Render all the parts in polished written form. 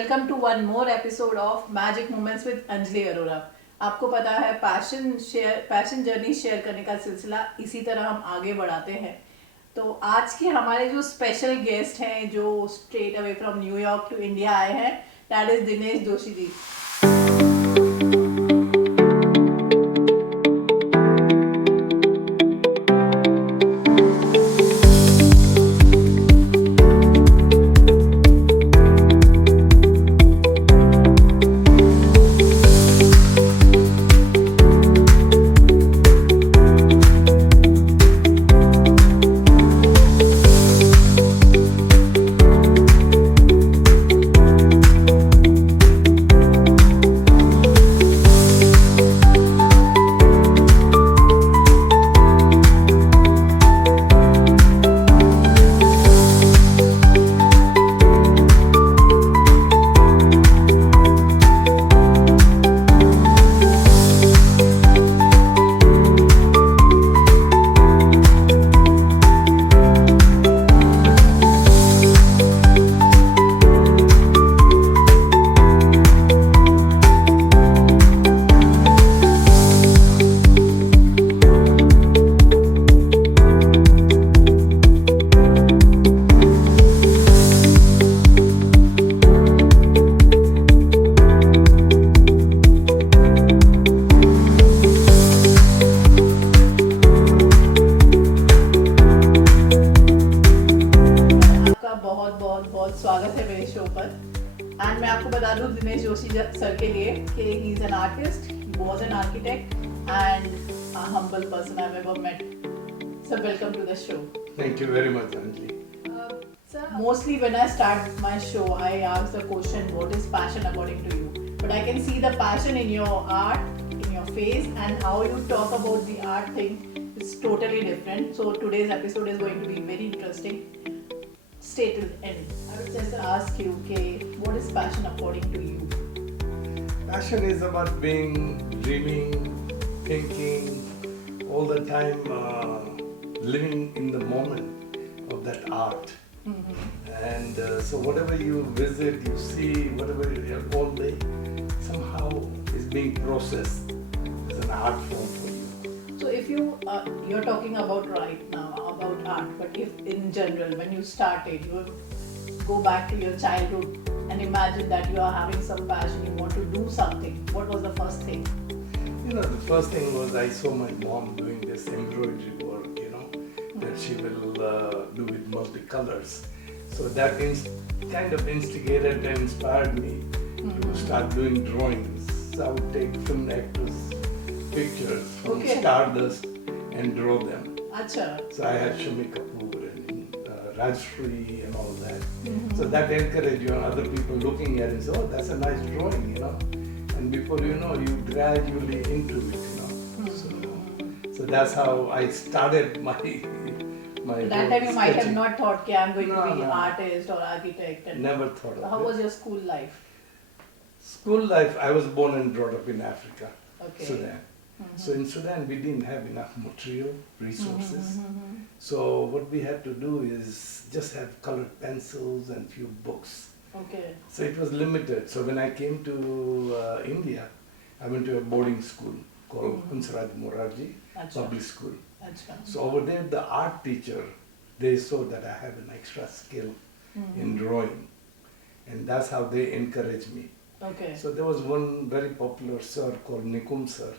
Welcome to one more episode of magic moments with Anjali Arora. आपको पता है पैशन जर्नी शेयर करने का सिलसिला इसी तरह हम आगे बढ़ाते हैं। तो आज के हमारे जो स्पेशल गेस्ट हैं जो straight away from New York to India आए हैं, दैट इज दिनेश जोशी जी। स्वागत है मेरे शो पर। एंड मैं आपको बता दूं दिनेश जोशी सर के लिए कि he is an artist, he was an architect and a humble person I have ever met. Sir, welcome to the show. Thank you very much Anjali. Sir, mostly when I start my show, I ask the question, what is passion according to you? But I can see the passion in your art, in your face, and how you talk about the art thing is totally different. So today's episode is going to be very interesting. Stay till the end. I would just ask you, okay, what is passion according to you? Passion is about being, dreaming, thinking, all the time living in the moment of that art. And so whatever you visit, you see, whatever you have all day, somehow is being processed as an art form for you. So if you're talking about right now about art, but if in general when you started, you go back to your childhood and imagine that you are having some passion, you want to do something, what was the first thing? You know, the first thing was I saw my mom doing this embroidery work, that she will do with multicolors. So that kind of instigated and inspired me to start doing drawings. So I would take film actors' pictures from Stardust and draw them. Achha. So I had Shami Kapoor and Rajshri and all that. So that encouraged you and other people looking at it and say, oh, that's a nice drawing, And before you know, you gradually into it, So that's how I started my that time you might have not thought that I'm going to be an artist or architect. Never thought of it. How was your school life? School life, I was born and brought up in Africa, Sudan. So in Sudan, we didn't have enough material, resources. So what we had to do is just have colored pencils and few books. Okay. So it was limited. So when I came to India, I went to a boarding school called Hunsraj Morarji Public School. So over there, the art teacher, they saw that I have an extra skill in drawing. And that's how they encouraged me. Okay. So there was one very popular sir called Nikum sir.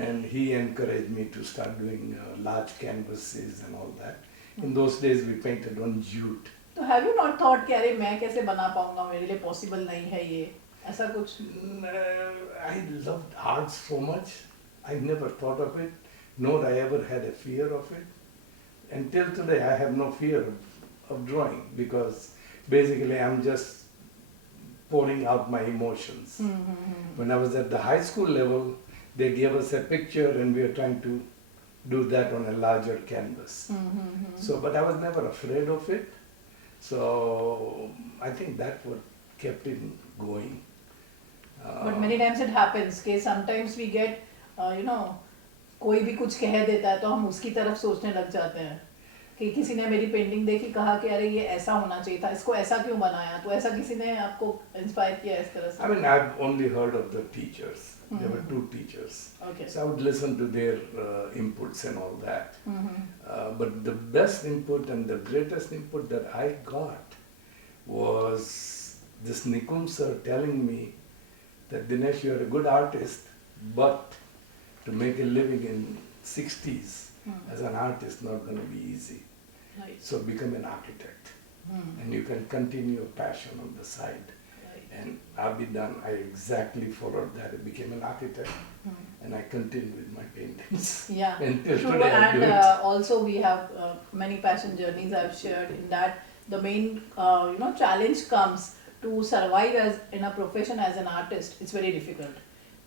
And he encouraged me to start doing large canvases and all that. In those days, we painted on jute. So have you not thought कि अरे मैं कैसे बना पाऊँगा, मेरे लिए possible नहीं है ये, ऐसा कुछ? I loved art so much. I never thought of it, nor I ever had a fear of it. Until today, I have no fear of drawing because basically I'm just pouring out my emotions. When I was at the high school level, they gave us a picture and we were trying to do that on a larger canvas. So, but I was never afraid of it. So I think that's what kept it going. But many times it happens कि sometimes we get, कोई भी कुछ कह देता है तो हम उसकी तरफ सोचने लग जाते हैं. कि किसी ने मेरी पेंटिंग देखी, कहा कि अरे ये ऐसा होना चाहिए था, इसको ऐसा क्यों बनाया, तो ऐसा किसी ने आपको इंस्पायर किया इस तरह से? I mean, I've only heard of the teachers. There were two teachers. Okay. So I would listen to their inputs and all that. Mm-hmm. But the best input and the greatest input that I got was this Nikum sir telling me that Dinesh, you're a good artist, but to make a living in 60s as an artist not going to be easy. Right. So become an architect, and you can continue your passion on the side. Right. And I'll be done. I exactly followed that. I became an architect, and I continued with my paintings. Yeah, Until true. today I do And it. also we have many passion journeys I've shared. In that, the main challenge comes to survive as in a profession as an artist. It's very difficult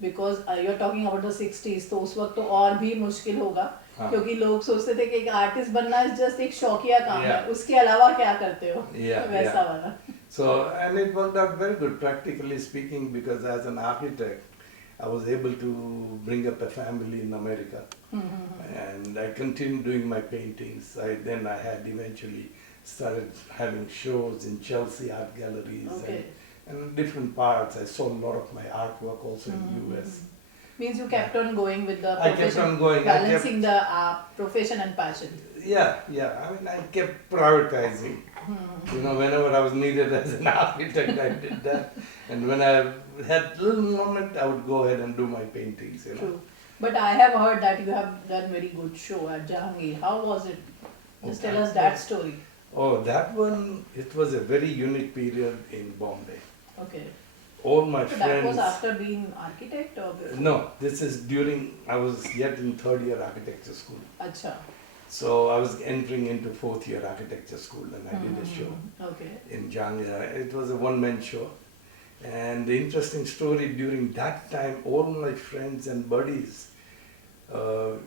because you're talking about the 60s. तो उस वक्त तो और भी मुश्किल होगा, हाँ. क्योंकि लोग सोचते थे कि एक आर्टिस्ट बनना जस्ट एक शौकिया काम है, Yeah. उसके अलावा क्या करते हो, Yeah, वैसा yeah. वाला. So, and it worked out very good, practically speaking, because as an architect, I was able to bring up a family in America, and I continued doing my paintings. Then I had eventually started having shows in Chelsea art galleries Okay. and different parts. I sold a lot of my artwork also in US. Means you kept on going with the I profession, kept on going. balancing the profession and passion. Yeah, yeah. I mean, I kept prioritizing. You know, whenever I was needed as an architect, I did that. And when I had a little moment, I would go ahead and do my paintings, you know. True. But I have heard that you have done very good show at Jahangir. How was it? Just tell us that story. Oh, that one, it was a very unique period in Bombay. Okay. All my So friends... that was after being architect or before? No, this is during, I was yet in third year architecture school. Acha. So I was entering into fourth year architecture school and I did a show Okay. in Jangir. It was a one-man show. And the interesting story, during that time, all my friends and buddies,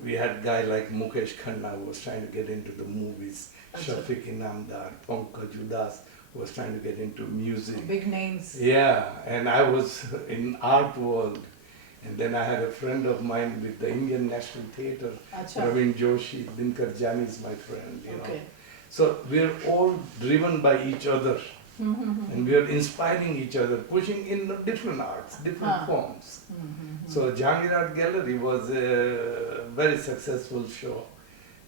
we had a guy like Mukesh Khanna who was trying to get into the movies, Shafiq Inamdar, Pankaj Udas, who was trying to get into music. Big names. Yeah, and I was in art world. And then I had a friend of mine with the Indian National Theatre, Acha. Praveen Joshi, Dinkar Jani is my friend, you Okay. know. So we're all driven by each other. And we are inspiring each other, pushing in different arts, different forms. So Jahangir Art Gallery was a very successful show,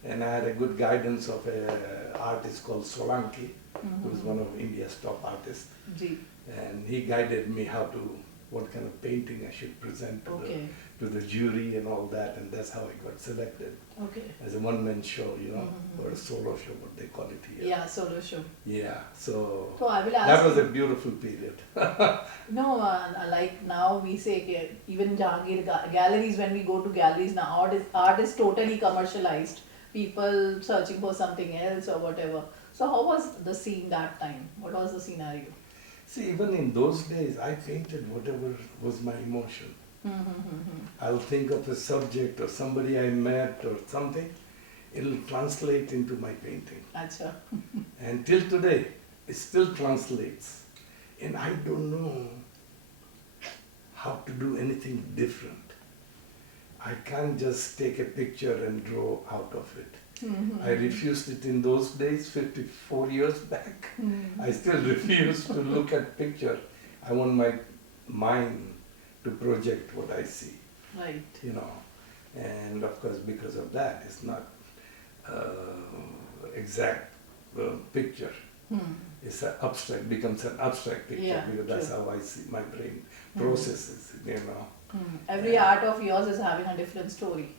and I had a good guidance of an artist called Solanki, who is one of India's top artists, Ji. and he guided me what kind of painting I should present to the jury and all that, and that's how I got selected Okay. as a one-man show, you know, or a solo show, what they call it here. Yeah, solo show. Yeah, so So I will ask that was you- a beautiful period. No, like now we say even Jahangir galleries, when we go to galleries now, art is totally commercialized. People searching for something else or whatever. So how was the scene that time? What was the scenario? See, even in those days, I painted whatever was my emotion. I'll think of a subject or somebody I met or something, it'll translate into my painting. Acha. And till today, it still translates. And I don't know how to do anything different. I can't just take a picture and draw out of it. I refused it in those days, 54 years back. I still refuse to look at picture. I want my mind to project what I see, Right. you know. And of course, because of that, it's not exact picture. It's an abstract, becomes an abstract picture, Yeah, because that's true. how I see my brain processes, you know. Every art of yours is having a different story.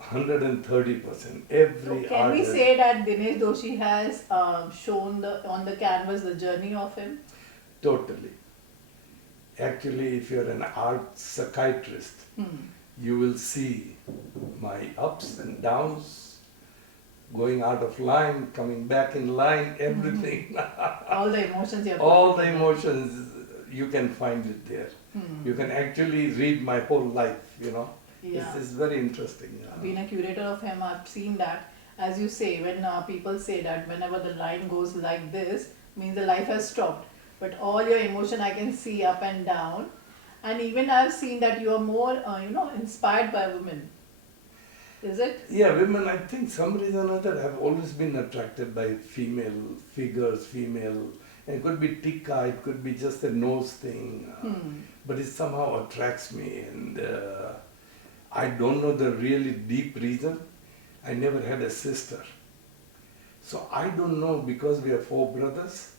130%. Every So can we artist- say that Dinesh Doshi has shown on the canvas the journey of him? Totally. Actually, if you're an art psychiatrist, you will see my ups and downs, going out of line, coming back in line, everything. All the emotions you have. All the emotions, you can find it there. You can actually read my whole life, you know. Yeah. It's very interesting. Being a curator of him, I've seen that. As you say, when people say that whenever the line goes like this, means the life has stopped. But all your emotion I can see up and down. And even I've seen that you are more, inspired by women. Is it? Yeah, women, I think some reason or other have always been attracted by female figures, female. And it could be tikka, it could be just a nose thing, but it somehow attracts me. And I don't know the really deep reason. I never had a sister. So I don't know, because we are four brothers,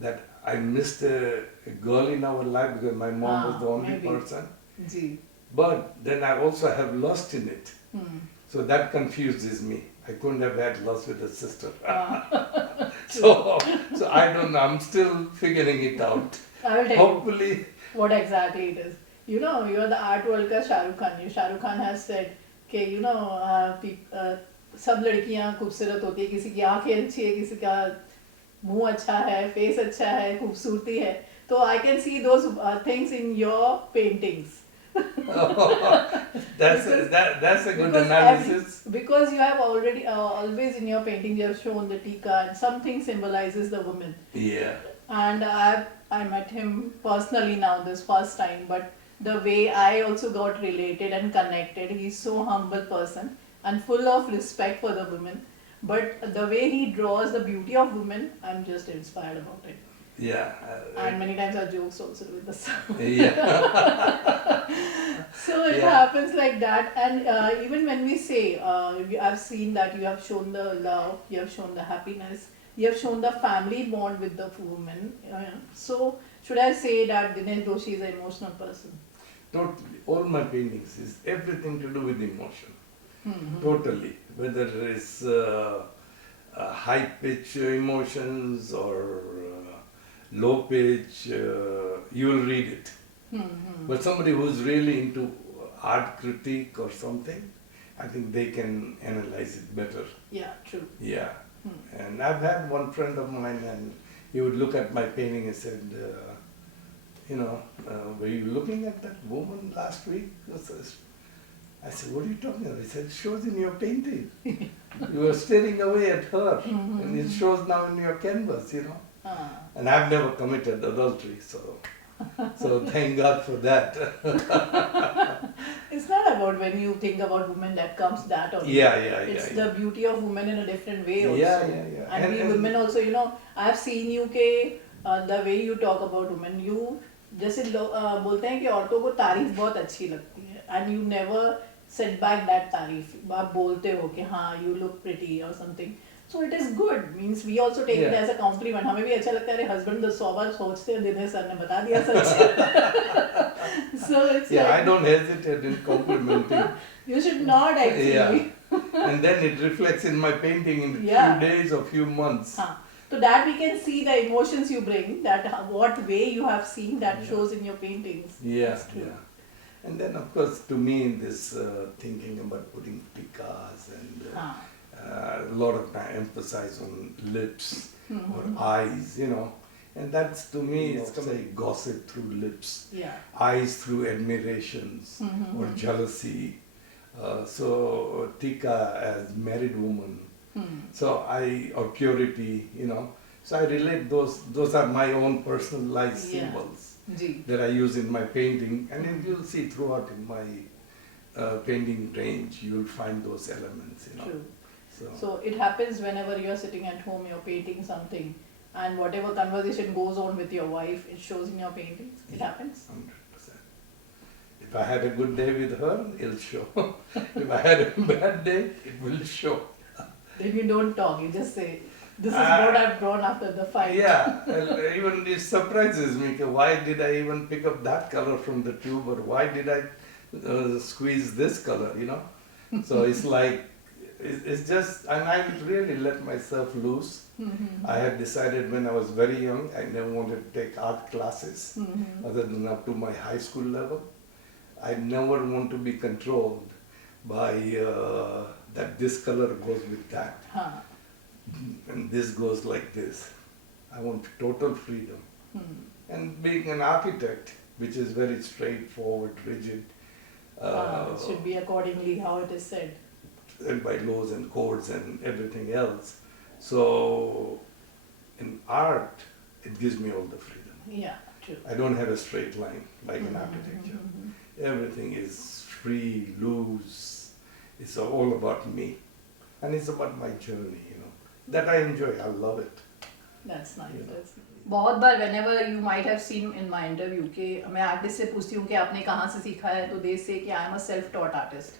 that I missed a girl in our life because my mom was the only maybe. person. Ji. But then I also have lust in it. So that confuses me. I couldn't have had lust with a sister. so I don't know. I'm still figuring it out. I will tell Hopefully. you what exactly it is. You know, you are the art world ka Shah Rukh Khan. Shah Rukh Khan has said, कि you know, सब लड़कियां खूबसूरत होती है, किसी की आंखें अच्छी है, किसी का मुंह अच्छा है, फेस अच्छा है, खूबसूरती है. So I can see those things in your paintings. That's a good analysis. Because you have already always in your painting you have shown the tika and something symbolizes the woman. Yeah. And I met him personally now this first time, but the way I also got related and connected, he's so humble person and full of respect for the women. But the way he draws the beauty of women, I'm just inspired about it. Yeah. And many times our jokes also with the sound. Yeah. So it happens like that. And even when we say, I've seen that you have shown the love, you have shown the happiness, you have shown the family bond with the woman. So should I say that Dinesh Doshi is an emotional person? Totally. All my paintings is everything to do with emotion. Totally. Whether it's high pitch emotions or low pitch, you will read it. But somebody who's really into art critique or something, I think they can analyze it better. Yeah, true. Yeah. And I've had one friend of mine, and he would look at my painting and said, were you looking at that woman last week? I said, what are you talking about? He said, it shows in your painting. You were staring away at her, and it shows now in your canvas, And I've never committed adultery, so thank God for that. It's not about when you think about women that comes that only. Yeah. It's the beauty of women in a different way also. Yeah. And we women also, I've seen you the way you talk about women, you जैसे बोलते हैं कि औरतों को तारीफ बहुत अच्छी लगती है, and you never set back that तारीफ. आप बोलते हो कि हाँ, you look pretty or something. So it is good. Means we also take it as a compliment. हमें भी अच्छा लगता है, अरे husband तो 100 बार सोचते हैं, दिनेश सर ने बता दिया सच. So it's I don't hesitate in complimenting. You should not actually. Yeah. And then it reflects in my painting in few days or few months. So that we can see the emotions you bring, that what way you have seen that shows in your paintings. Yeah. And then of course to me this thinking about putting tikas and a lot of time emphasis on lips or eyes, and that's to me it's like gossip through lips, eyes through admirations or jealousy. So tika as married woman, so or purity, so I relate those are my own personalized symbols that I use in my painting, and then you'll see throughout in my painting range you'll find those elements, True. So it happens whenever you're sitting at home, you're painting something, and whatever conversation goes on with your wife, it shows in your paintings. It happens? 100%. If I had a good day with her, it'll show. If I had a bad day, it will show. Then you don't talk, you just say, this is what I've drawn after the fight. Yeah, even it surprises me. Why did I even pick up that color from the tube, or why did I squeeze this color, So it's like, it's just, and I really let myself loose. I had decided when I was very young, I never wanted to take art classes other than up to my high school level. I never want to be controlled by that this color goes with that. And this goes like this. I want total freedom. And being an architect, which is very straightforward, rigid. It should be accordingly how it is said. And by laws and codes and everything else. So in art, it gives me all the freedom. Yeah, true. I don't have a straight line like in architecture. Everything is free, loose, It's all about me. And it's about my journey, you know. That I enjoy. I love it. That's nice. Yeah. That's बहुत बार whenever you might have seen in my interview कि मैं artist से पूछती हूँ कि आपने कहाँ से सीखा है, तो they say कि I am a self-taught artist.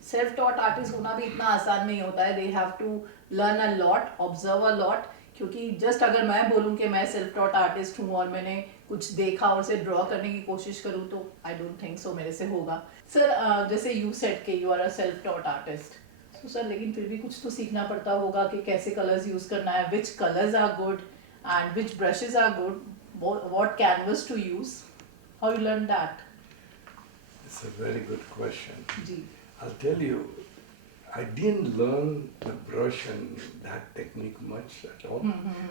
Self-taught artist होना भी इतना आसान नहीं होता है. They have to learn a lot, observe a lot. क्योंकि just अगर मैं बोलूँ कि मैं self-taught artist हूँ और मैंने कुछ देखा और उसे ड्रॉ करने की कोशिश करूँ तो I don't think so मेरे से होगा. Sir, जैसे you said कि you are a self-taught artist. So sir, लेकिन फिर भी कुछ तो सीखना पड़ता होगा कि कैसे कलर्स यूज करना है, which colors are good and which brushes are good, what canvas to use. How you learn that? It's a very good question. Ji. I'll tell you, I didn't learn the brush and that technique much at all,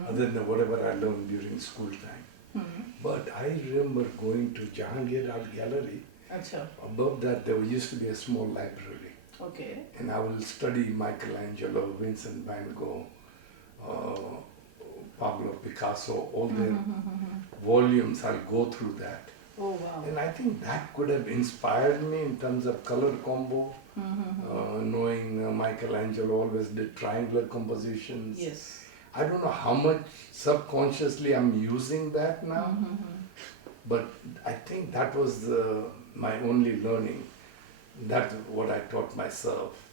other than whatever I learned during school time. But I remember going to Jahangir Art Gallery. अच्छा. Above that, there used to be a small library. Okay. And I will study Michelangelo, Vincent van Gogh, Pablo Picasso, all their volumes. I'll go through that. Oh wow. And I think that could have inspired me in terms of color combo, knowing Michelangelo always did triangular compositions. Yes. I don't know how much subconsciously I'm using that now, but I think that was my only learning. That's what I taught myself.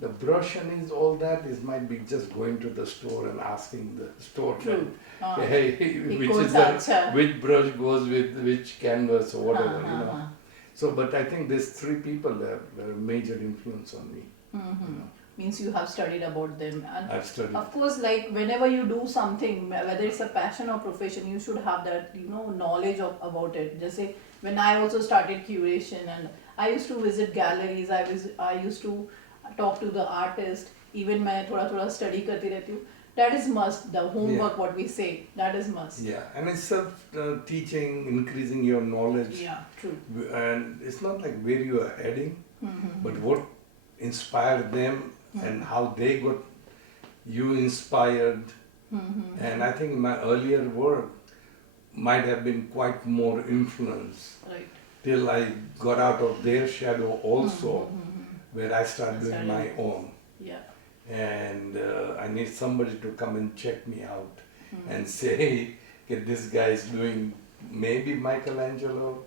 The brush and is all that is might be just going to the store and asking the store True. hey, अच्छा. which brush goes with which canvas or whatever, you know. So, but I think these three people were a major influence on me. You know. Means you have studied about them, and I've studied. of course, like whenever you do something, whether it's a passion or profession, you should have that knowledge about it. Just say when I also started curation, and I used to visit galleries, I used to talk to the artist. Even मैं थोड़ा थोड़ा study करती रहती हूँ. That is must. The homework, what we say, that is must. Yeah, and it's self-teaching, increasing your knowledge. Yeah, true. And it's not like where you are heading, but what inspired them and how they got you inspired. And I think my earlier work might have been quite more influenced. Right. Till I got out of their shadow also, where I started doing my own. Yeah. And I need somebody to come and check me out and say, hey, this guy is doing maybe Michelangelo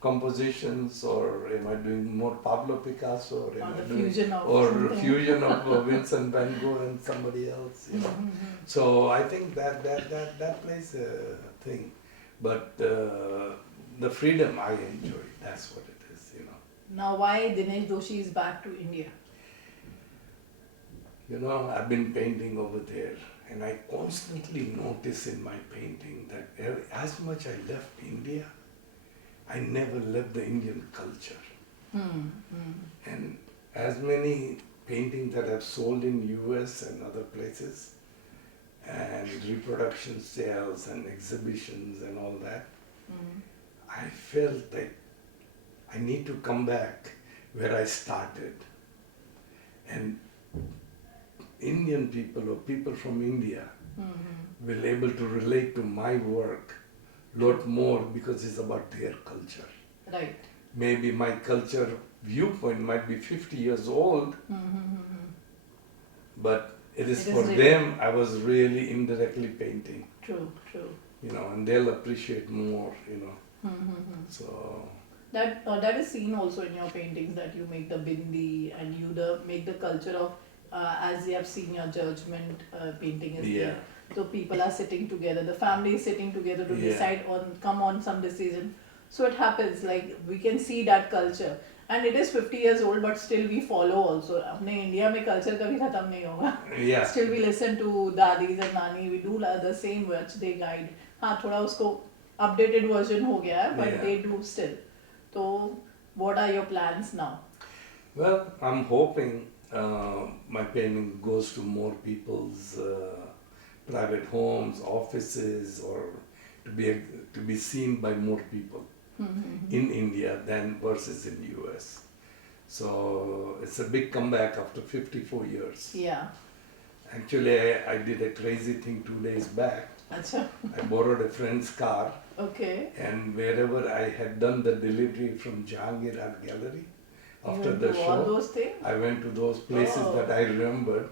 compositions, or am I doing more Pablo Picasso, or am I doing fusion of Vincent van Gogh and somebody else, you know. So I think that plays a thing, but the freedom I enjoy, that's what it is, you know. Now why Dinesh Doshi is back to India? You know, I've been painting over there, and I constantly notice in my painting that as much I left India, I never left the Indian culture. And as many paintings that I've sold in US and other places, and reproduction sales and exhibitions and all that, I felt that I need to come back where I started. And Indian people or people from India will able to relate to my work a lot more because it's about their culture. Right. Maybe my culture viewpoint might be 50 years old, but it is for them I was really indirectly painting. True, true. You know, and they'll appreciate more, you know. So that is seen also in your paintings, that you make the bindi and you make the culture of as you have seen your judgment painting is there. So people are sitting together, the family is sitting together to decide come on some decision. So it happens, like we can see that culture, and it is 50 years old, but still we follow also. अपने India में culture कभी खत्म नहीं होगा. Still we listen to dadis and nani, we do the same which they guide. हाँ थोड़ा उसको updated version हो गया है, but they do still. So what are your plans now? Well, I'm hoping my painting goes to more people's private homes, offices, or to be seen by more people in India than versus in US. So it's a big comeback after 54 years. Yeah. Actually, I did a crazy thing 2 days back. Achha. I borrowed a friend's car. Okay. And wherever I had done the delivery from Jahangir Art Gallery, After You the do all show, those things? I went to those places Oh. that I remembered,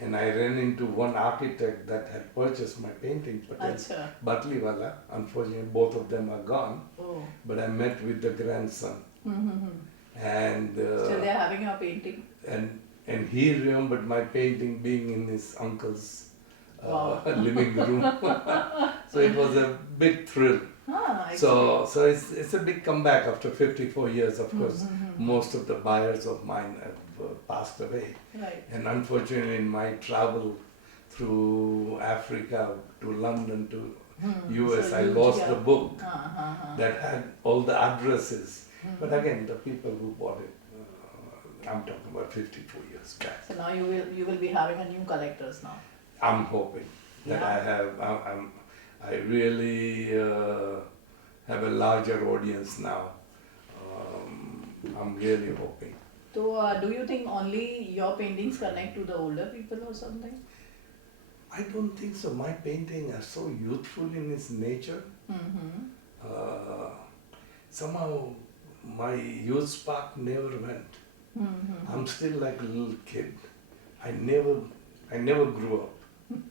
and I ran into one architect that had purchased my painting, Patel Acha. Batliwala. Unfortunately, both of them are gone, Oh. but I met with the grandson, and Still they are having your painting? and he remembered my painting being in his uncle's Wow. living room. So it was a big thrill. Ah, So excellent. so it's a big comeback after 54 years. Of course, most of the buyers of mine have passed away, Right. and unfortunately, in my travel through Africa to London to US, So I you- lost yeah. the book Uh-huh. that had all the addresses. But again, the people who bought it, I'm talking about 54 years back. So now you will be having a new collectors now. I'm hoping that Yeah. I really have a larger audience now. I'm really hoping. So do you think only your paintings connect to the older people or something? I don't think so. My painting are so youthful in its nature. Uh, Somehow my youth spark never went. I'm still like a little kid. I never grew up.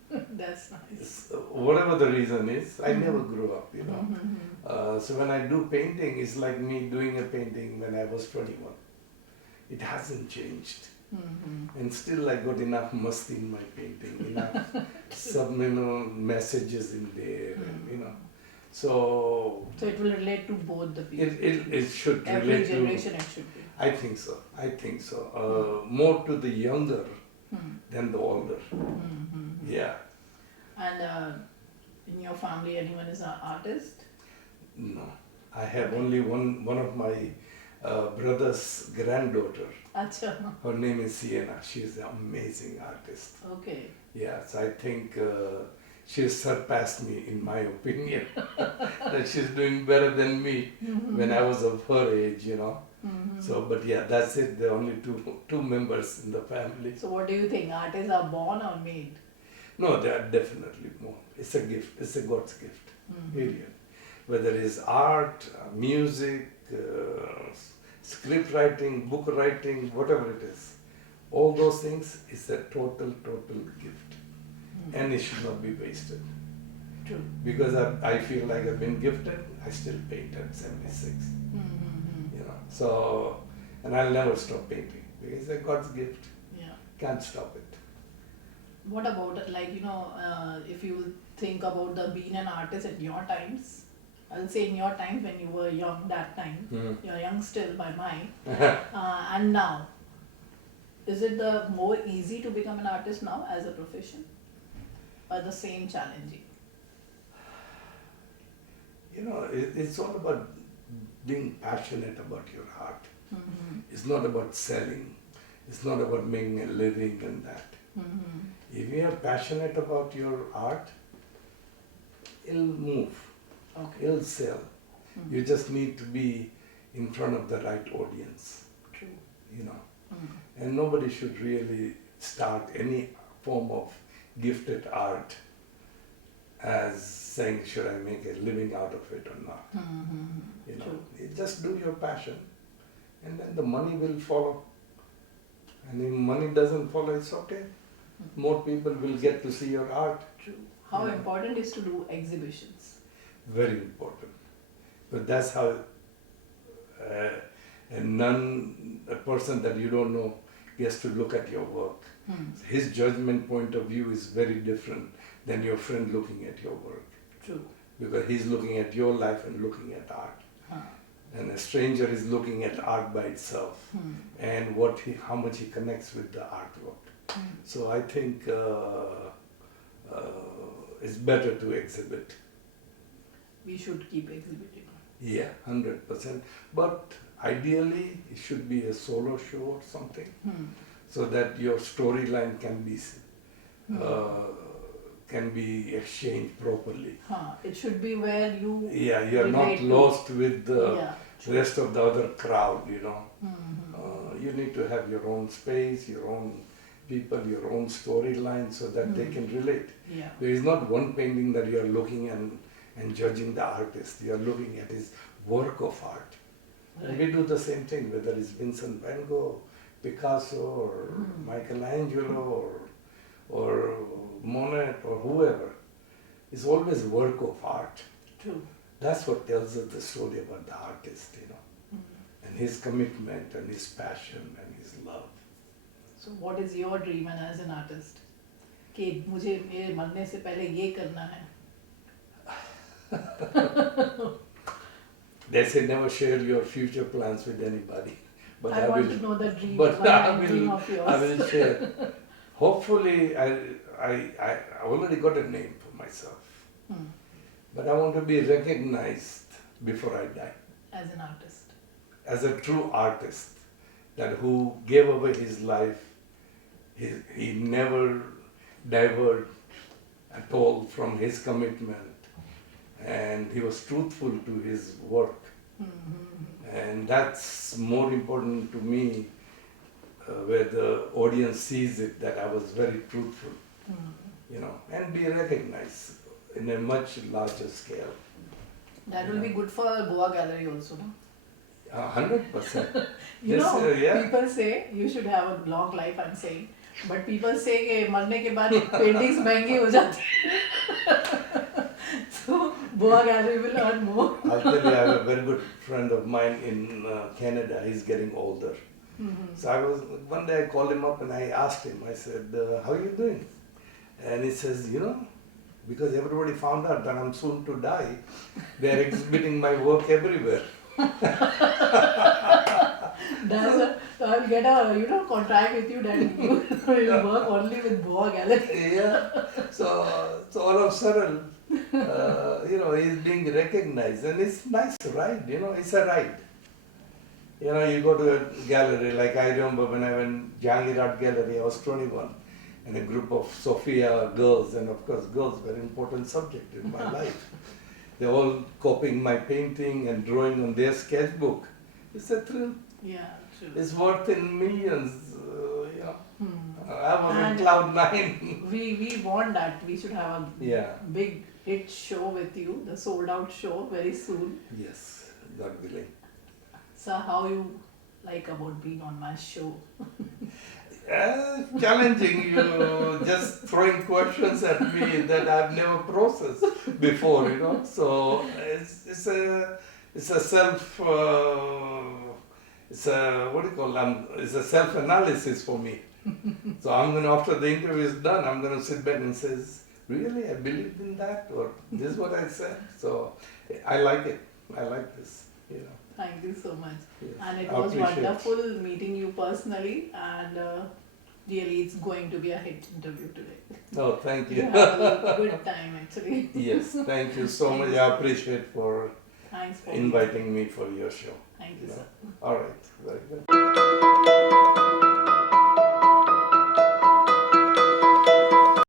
That's nice. Whatever the reason is, I never grew up, you know. So when I do painting, it's like me doing a painting when I was 21. It hasn't changed. And still I got enough must in my painting, enough subliminal messages in there, and, you know. So So it will relate to both the people. it should Every relate to, generation it should be. I think so, more to the younger than the older. Yeah. And in your family, anyone is an artist? No, I have only one of my brother's granddaughter. Acha. Her name is Sienna. She is an amazing artist. Okay. Yes, I think she has surpassed me in my opinion. That she's doing better than me when I was of her age, you know. So, but yeah, that's it. There are only two members in the family. So what do you think? Artists are born or made? No, they are definitely more. It's a gift. It's a God's gift. Period. Whether it's art, music, script writing, book writing, whatever it is, all those things is a total gift, and it should not be wasted. True. Because I feel like I've been gifted, I still paint at 76. You know, so, and I'll never stop painting because it's a God's gift. Yeah. Can't stop it. What about it? Like, if you think about the being an artist at your times, I'll say in your times when you were young that time, you're young still by mine, and now, is it the more easy to become an artist now as a profession, or the same challenging? You know, it's all about being passionate about your art. It's not about selling. It's not about making a living and that. If you are passionate about your art, it'll move. Okay. It'll sell. You just need to be in front of the right audience. True. You know. And nobody should really start any form of gifted art as saying, should I make a living out of it or not? You know, True. you just do your passion, and then the money will follow. And if money doesn't follow, it's okay. More people will get to see your art. True. How important is to do exhibitions? Very important. But that's how a person that you don't know gets to look at your work. His judgment point of view is very different than your friend looking at your work. True. Because he's looking at your life and looking at art. And a stranger is looking at art by itself and how much he connects with the artwork. So I think it's better to exhibit. We should keep exhibiting. Yeah, 100%. But ideally, it should be a solo show or something, so that your storyline can be exchanged properly. It should be where you Yeah, you're not relate to. lost with the Yeah. rest of the other crowd, you know. You need to have your own space, your own people, your own storyline, so that they can relate. Yeah. There is not one painting that you are looking and judging the artist. You are looking at his work of art. And we do the same thing, whether it's Vincent Van Gogh, Picasso, or Michelangelo, or Monet, or whoever. It's always work of art. True. That's what tells us the story about the artist, and his commitment and his passion and his love. So what is your dream and as an artist? कि मुझे मेरे मरने से पहले ये करना है. They say never share your future plans with anybody. But I want to know the dream. But Dream of yours. I will share. Hopefully, I already got a name for myself. But I want to be recognized before I die. As an artist. As a true artist, that who gave away his life, he never diverged at all from his commitment, and he was truthful to his work. And that's more important to me, where the audience sees it, that I was very truthful, and be recognized in a much larger scale. That will be good for Goa Gallery also, no? 100%. People say you should have a long life, I'm saying. But people say कि मरने के बाद paintings महंगी हो जाती हैं. So Goa Gallery will earn more. I'll tell you, I have a very good friend of mine in Canada. He's getting older. So one day I called him up and I asked him, I said, how are you doing? And he says, because everybody found out that I'm soon to die, they're exhibiting my work everywhere. I'll get a contract with you that you will work only with Goa Gallery. Yeah. So all of a sudden, he's being recognized, and it's nice, right? It's a ride. You go to a gallery, like I remember when I went Jahangir Art Gallery, I was 21, and a group of Sophia girls, and of course girls, very important subject in my life. They're all copying my painting and drawing on their sketchbook. It's a thrill. Yeah, true. It's worth in millions. I was in cloud nine. We want that. We should have a big hit show with you, the sold out show very soon. Yes, God willing. So how you like about being on my show? Challenging, you just throwing questions at me that I've never processed before, So it's a self, it's a self-analysis for me. So after the interview is done, I'm going to sit back and say, really, I believed in that, or this is what I said. So I like it. I like this, Thank you so much. Yes, And it I was appreciate wonderful meeting you personally, and really it's going to be a hit interview today. Oh, thank you. You have a good time actually. Yes, thank you so much. I appreciate for Thanks for inviting me for your show. Thank you, sir. All right, very good.